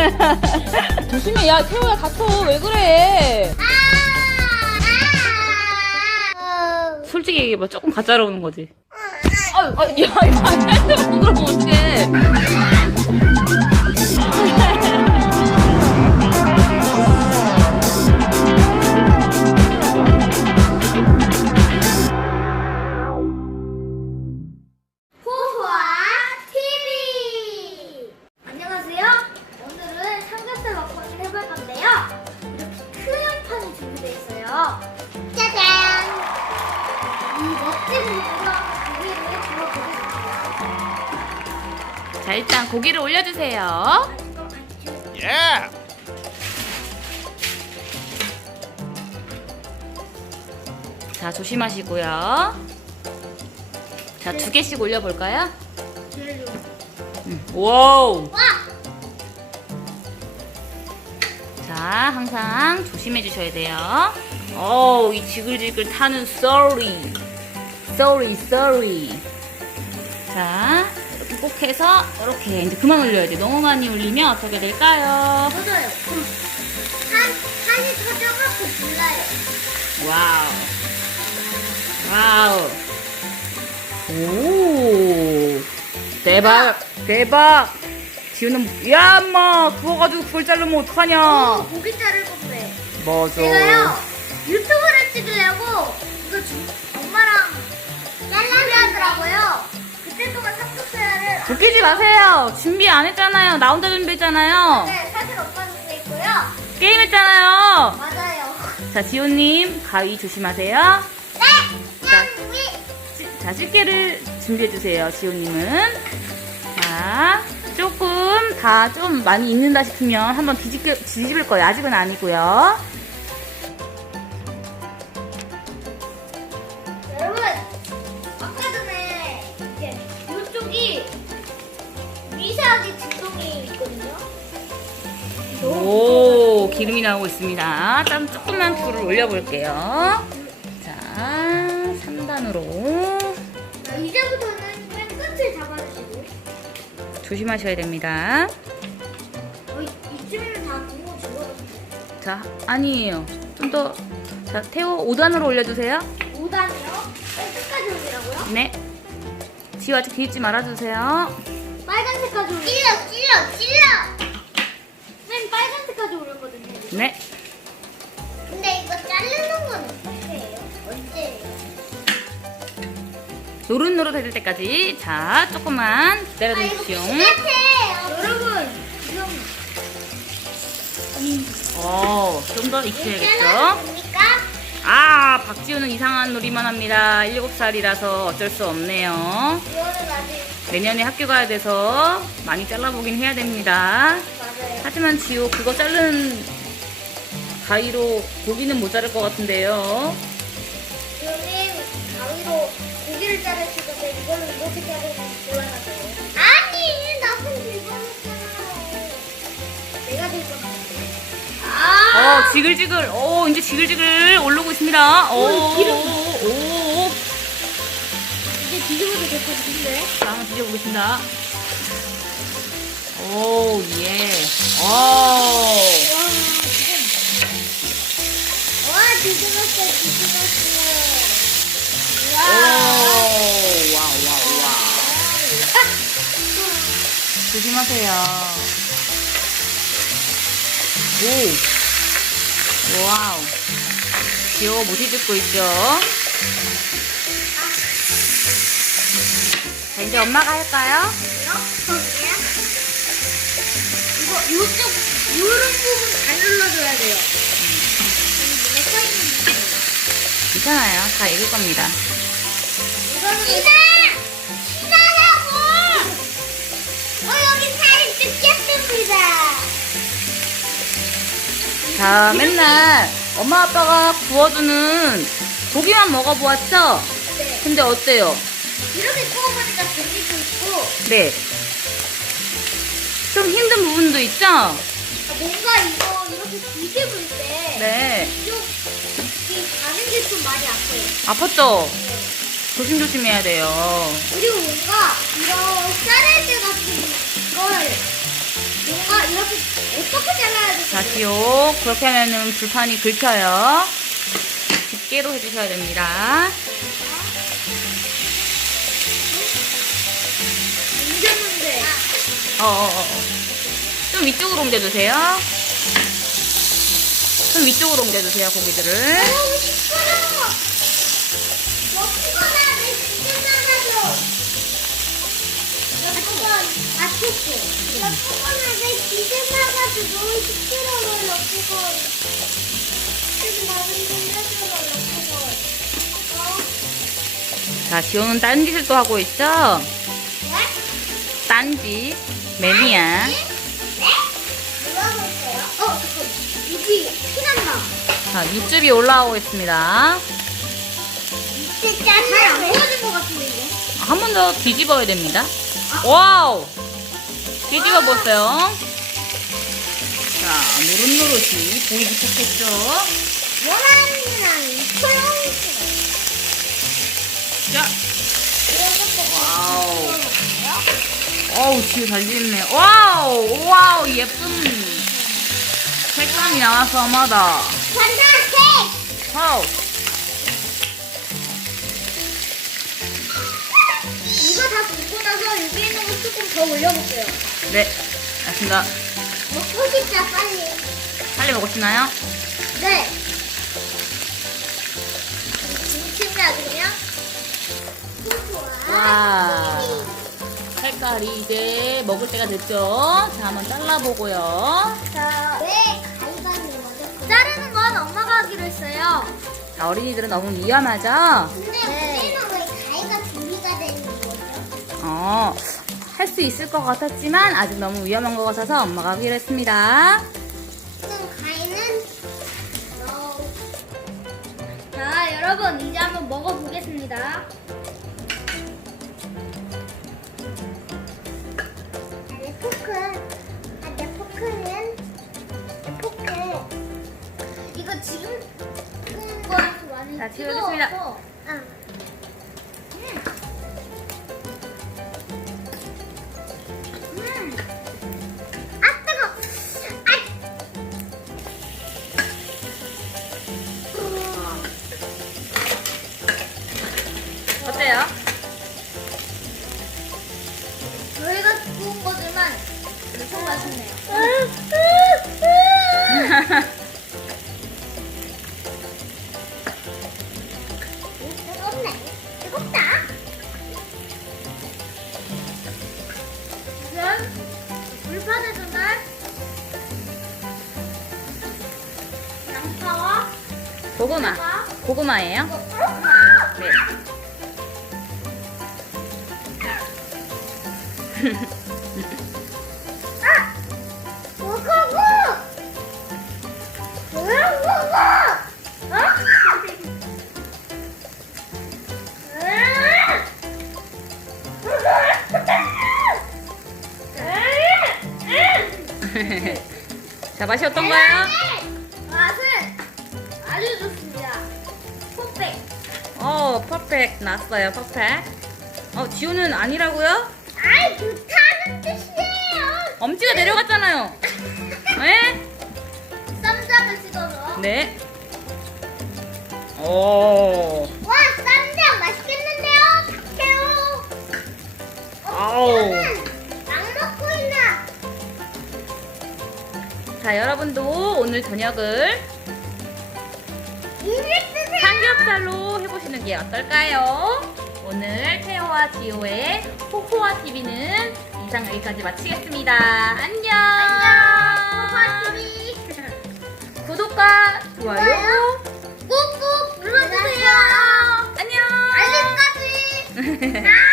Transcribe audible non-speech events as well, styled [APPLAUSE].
[LAUGHS] 조심해. 야, 태호야 다쳐. 왜 그래? 솔직히 얘기해봐. 조금 가짜로 오는 거지. 아유, 아, 야, 이거 안 돼. 그러면 어떡해. 일단 고기를 올려주세요. 예. 자, 조심하시고요. 자, 두 개씩 올려볼까요? 음. 와우. 와! 자, 항상 조심해 주셔야 돼요. 어우, 이 지글지글 타는 sorry. sorry, sorry. 자, 꼭 해서 이렇게 이제 그만 올려야 돼. 너무 많이 올리면 어떻게 될까요? 터져요. 한, 한이 터져갖고 불나요. 와우. 와우. 오. 대박. 대박. 지우는 야, 엄마. 그거 가지고 그걸 자르면 어떡하냐. 어, 고기 자를 건데. 맞아. 제가요 유튜브를 찍으려고 이거 주, 엄마랑 준비 하더라고요. 웃기지 마세요. 준비 안 했잖아요. 나 혼자 준비했잖아요. 네, 사실 엄마는 돼 있고요. 게임 했잖아요. 맞아요. 자, 지호님, 가위 조심하세요. 네, 자. 양위. 찌- 자, 집게를 준비해주세요, 지호님은. 자, 조금 다 좀 많이 익는다 싶으면 한번 뒤집게, 뒤집을 거예요. 아직은 아니고요. 오, 기름이 나오고 있습니다. 좀 조금만 불을 올려볼게요. 자, 3단으로 자, 이제부터는 맨 끝을 잡아주시고, 조심하셔야 됩니다. 어, 이- 이쯤이면 다 국물 죽어도 자, 아니에요. 좀 더. 자, 태호 5단으로 올려주세요. 5단이요? 맨 끝까지 올리라고요? 네. 지호 아직 뒤집지 말아주세요. 빨간색까지 올려. 찔러, 찔러, 찔러. 맨 빨간색까지 올렸거든요. 네. 근데 이거 자르는 건 어떻게 해요? 언제예요? 노릇노릇 해질 때까지. 자, 조금만 기다려주십시오. 같아요. 여러분, 지금 어, 좀 더 익혀야겠죠? 잘라줍니까? 아, 박지우는 이상한 놀이만 합니다. 7살이라서 어쩔 수 없네요. 이거는 아직 내년에 학교 가야 돼서 많이 잘라보긴 해야 됩니다. 맞아요. 하지만 지우 그거 자른 가위로 고기는 못 자를 것 같은데요. 지호님 가위로 고기를 자르실 건데 이걸로 이렇게 자르면 곤란하세요. 아니, 나쁜 질문했잖아요. 내가 될 건데. 아! 어, 지글지글. 오, 이제 지글지글 오르고 있습니다. 오, 오, 기름. 오. 이제 뒤집어도 될것 같은데. 자, 한번 뒤져보겠습니다. 오, 조심하세요. 오. 와우. 귀여워, 못 잊고 있죠? 자, 이제 엄마가 할까요? 이렇게? 이거, 요쪽, 요런 부분 안 눌러줘야 돼요. 여기 눈에 써있는 부분. 괜찮아요. 다 익을 겁니다. 시다! 시다라고! 어, 여기 살이 뜯겼습니다. 자, 맨날 엄마 아빠가 구워주는 고기만 먹어보았죠? 네. 근데 어때요? 이렇게 구워보니까 재밌고 있고, 네. 좀 힘든 부분도 있죠? 아, 뭔가 이거 이렇게 뒤집을 때, 네. 이쪽, 이 좀 많이 아파요. 아팠죠? 조심조심해야 돼요. 그리고 뭔가 이런 쌀알때 같은 걸 뭔가 이렇게 어떻게 잘라야 되지? 다시요. 그렇게 하면은 불판이 긁혀요. 집게로 해주셔야 됩니다. 문제문제. 어, 어, 어. 좀 위쪽으로 옮겨주세요. 좀 위쪽으로 옮겨주세요, 고기들을. 너무 시끄러 맞췄어. 먹기거나 내 진짜 나가줘. 너무 시끄러워. 먹기건. 지금 나는 들려줘라. 먹기건. 어? 자, 지호는 딴짓을 또 하고 있죠? 네? 딴짓. 매니아. 네? 누가 있어요? 어, 잠깐. 여기 피난다. 자, 육즙이 올라오고 있습니다. 진짜 잘안 보여진 것 같은데, 이거? 한번 더 뒤집어야 됩니다. 와우! 뒤집어 보세요. 자, 노릇노릇이 보이기 시작했죠? 모란이랑 초롱색. 자, 와우. 어우, 지우 잘 지었네. 와우! 와우, 예쁜 색감이 나와서 아마다. 반짝색! 와우! 이거 다 붓고 나서 더 올려볼게요. 네, 알겠습니다. 먹고 싶다, 빨리. 빨리 먹고 싶나요? 네. 김치인데 아주 그냥. 와. 색깔이 이제 먹을 때가 됐죠? 자, 한번 잘라보고요. 자, 왜 가위가 있는 거죠? 자르는 건 엄마가 하기로 했어요. 자, 어린이들은 너무 위험하죠? 근데 문제는 왜 가위가 준비가 되는 거죠? 어, 할 수 있을 것 같았지만 아직 너무 위험한 것 같아서 엄마가 하기로 했습니다. 그럼 가위는 어... 자 여러분 이제 한번 먹어보겠습니다 내 포크 아, 내 포크는 내 포크 이거 지금 끄는 거라서 많이 자, 지워졌습니다. 뜨거워서. 응. 고구마. 파 고구마예요? 네. 아! 자, 맛이 어떤가요? 맛은 좋습니다. 폭백. 어, 퍼펙트 났어요, 퍼펙트. 어, 지우는 아니라고요? 아이 좋다는 뜻이에요. 엄지가 내려갔잖아요. [LAUGHS] 네? 쌈장을 찍어서. 네. 오. 와 쌈장 맛있겠는데요? 탁해요. 아우. 막 먹고 있나? 자, 여러분도 오늘 저녁을. 삼겹살로 해보시는 게 어떨까요? 오늘 태호와 지호의 호호와 TV는 이상 여기까지 마치겠습니다. 안녕. 안녕. 소파TV. [LAUGHS] 구독과 좋아요. 꾹꾹 눌러주세요. 안녕. 알림까지. 아! [LAUGHS]